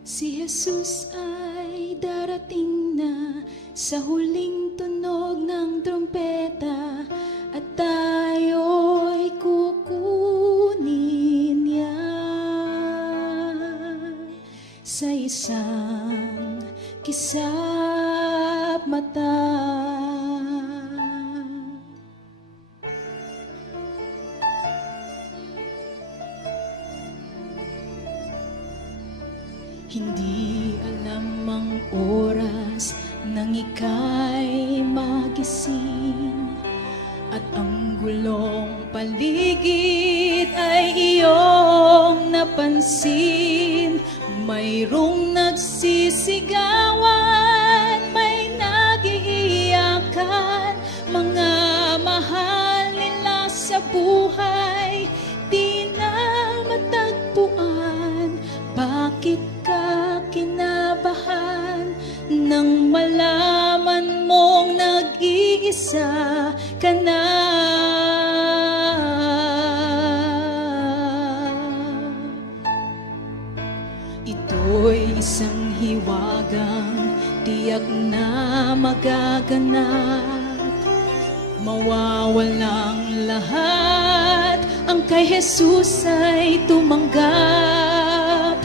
Si Jesus ay darating na sa huling tunog ng trompeta, at tayo'y kukunin niya sa isang kisap mata. Hindi alam ang oras nang ika'y magising, at ang gulong paligid ay iyong napansin. Mayroong nagsisigawan, may nag-iiyakan, mga mahal nila sa buhay di na matagpuan. Bakit ka kinabahan nang malaman mong nag-iisa ka na? Ito'y isang hiwagang tiyak na magaganap. Mawawalang lahat, ang kay Jesus ay tumanggap.